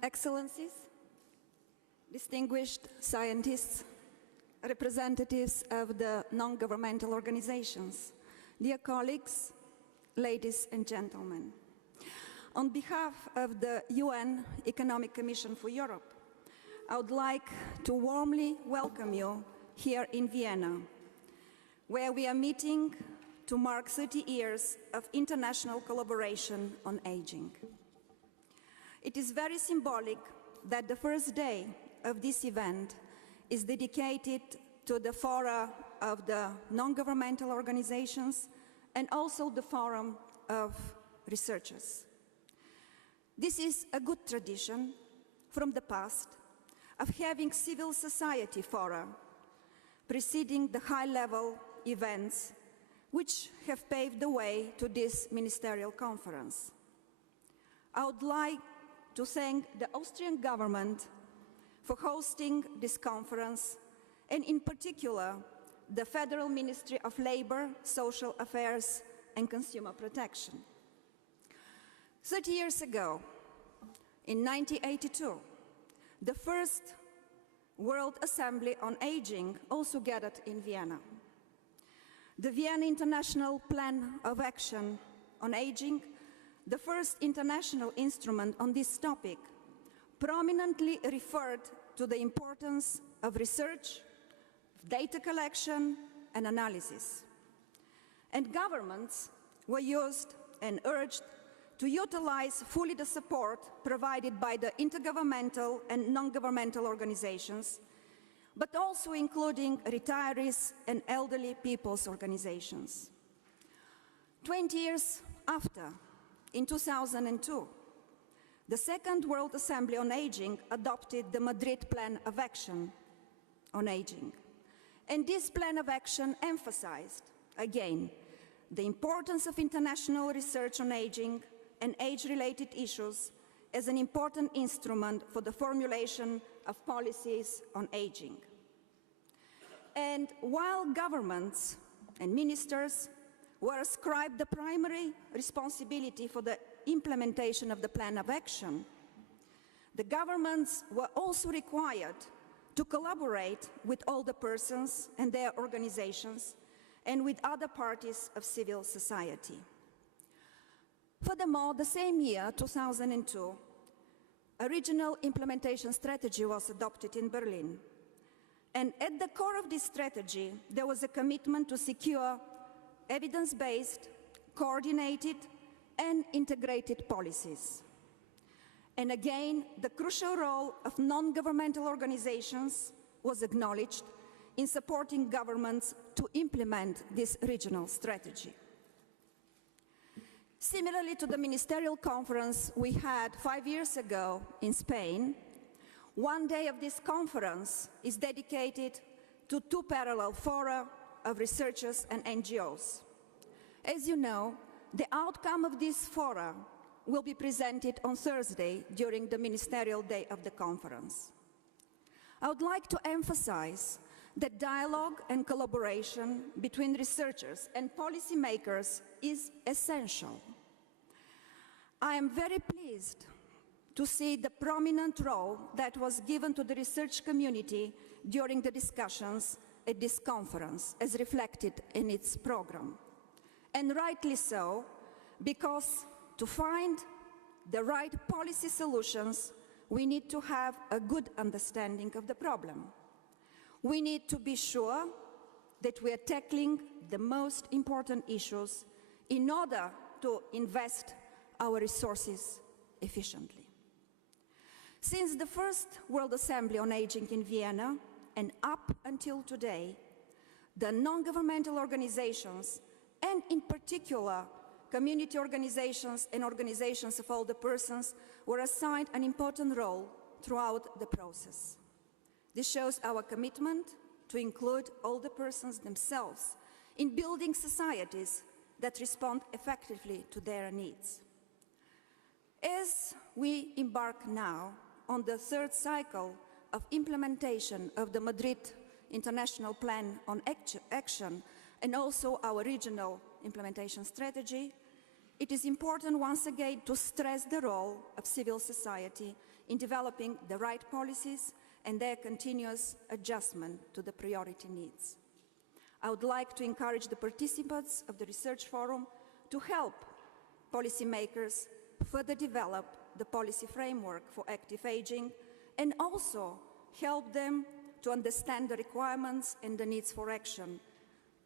Excellencies, distinguished scientists, representatives of the non-governmental organizations, dear colleagues, ladies and gentlemen. On behalf of the UN Economic Commission for Europe, I would like to warmly welcome you here in Vienna, where we are meeting to mark 30 years of international collaboration on aging. It is very symbolic that the first day of this event is dedicated to the fora of the non-governmental organizations and also the forum of researchers. This is a good tradition from the past of having civil society fora preceding the high-level events which have paved the way to this ministerial conference. I would like to thank the Austrian government for hosting this conference, and in particular, the Federal Ministry of Labor, Social Affairs and Consumer Protection. 30 years ago, in 1982, the first World Assembly on Aging also gathered in Vienna. The Vienna International Plan of Action on Aging, the first international instrument on this topic, prominently referred to the importance of research, data collection and analysis. And governments were used and urged to utilize fully the support provided by the intergovernmental and non-governmental organizations, but also including retirees and elderly people's organizations. 20 years after, in 2002, the Second World Assembly on Aging adopted the Madrid Plan of Action on Aging. And this plan of action emphasized, again, the importance of international research on aging and age-related issues as an important instrument for the formulation of policies on aging. And while governments and ministers were ascribed the primary responsibility for the implementation of the plan of action, the governments were also required to collaborate with all the persons and their organizations and with other parties of civil society. Furthermore, the same year, 2002, a regional implementation strategy was adopted in Berlin. And at the core of this strategy, there was a commitment to secure evidence-based, coordinated, and integrated policies. And again, the crucial role of non-governmental organizations was acknowledged in supporting governments to implement this regional strategy. Similarly to the ministerial conference we had 5 years ago in Spain, one day of this conference is dedicated to two parallel fora of researchers and NGOs. As you know, the outcome of this fora will be presented on Thursday during the ministerial day of the conference. I would like to emphasize that dialogue and collaboration between researchers and policymakers is essential. I am very pleased to see the prominent role that was given to the research community during the discussions at this conference, as reflected in its program. And rightly so, because to find the right policy solutions, we need to have a good understanding of the problem. We need to be sure that we are tackling the most important issues in order to invest our resources efficiently. Since the first World Assembly on Aging in Vienna and up until today, the non-governmental organizations, and in particular community organizations and organizations of older persons, were assigned an important role throughout the process. This shows our commitment to include older persons themselves in building societies that respond effectively to their needs. As we embark now on the third cycle of implementation of the Madrid International Plan on Action and also our regional implementation strategy, it is important once again to stress the role of civil society in developing the right policies and their continuous adjustment to the priority needs. I would like to encourage the participants of the Research Forum to help policymakers further develop the policy framework for active aging and also help them to understand the requirements and the needs for action.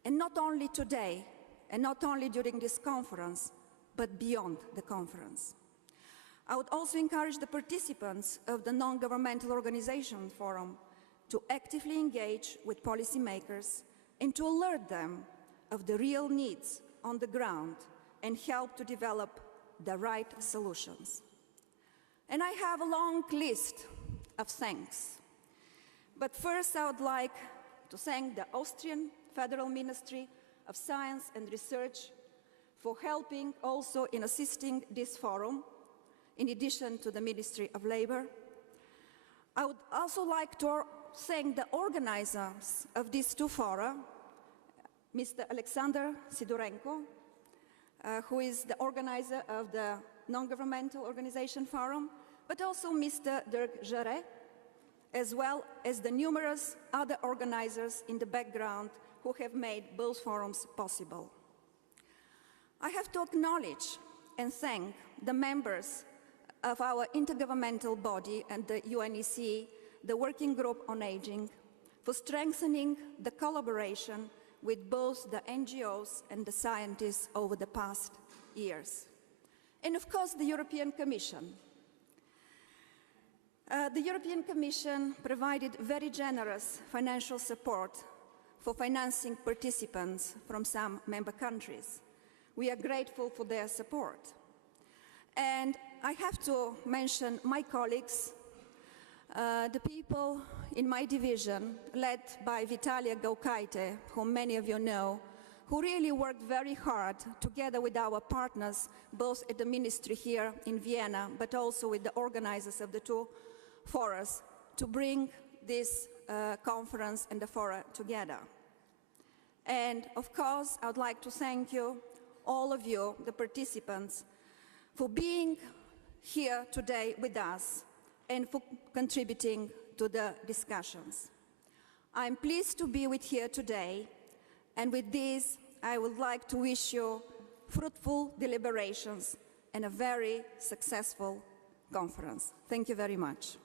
And not only today, and not only during this conference, but beyond the conference. I would also encourage the participants of the Non-Governmental Organization Forum to actively engage with policymakers and to alert them of the real needs on the ground and help to develop the right solutions. And I have a long list of thanks. But first, I would like to thank the Austrian Federal Ministry of Science and Research for helping also in assisting this forum, in addition to the Ministry of Labor. I would also like to thank the organizers of these two fora, Mr. Alexander Sidorenko, who is the organizer of the Non-Governmental Organization Forum, but also Mr. Dirk Jarret, as well as the numerous other organizers in the background who have made both forums possible. I have to acknowledge and thank the members of our intergovernmental body and the UNECE, the Working Group on Aging, for strengthening the collaboration with both the NGOs and the scientists over the past years. And of course, the European Commission. The European Commission provided very generous financial support for financing participants from some member countries. We are grateful for their support. And I have to mention my colleagues, the people in my division, led by Vitalia Gaukaite, whom many of you know, who really worked very hard together with our partners, both at the ministry here in Vienna, but also with the organizers of the two forums, to bring this conference and the fora together. And of course, I would like to thank you, all of you, the participants, for being here today with us and for contributing to the discussions. I'm pleased to be with here today, and with this, I would like to wish you fruitful deliberations and a very successful conference. Thank you very much.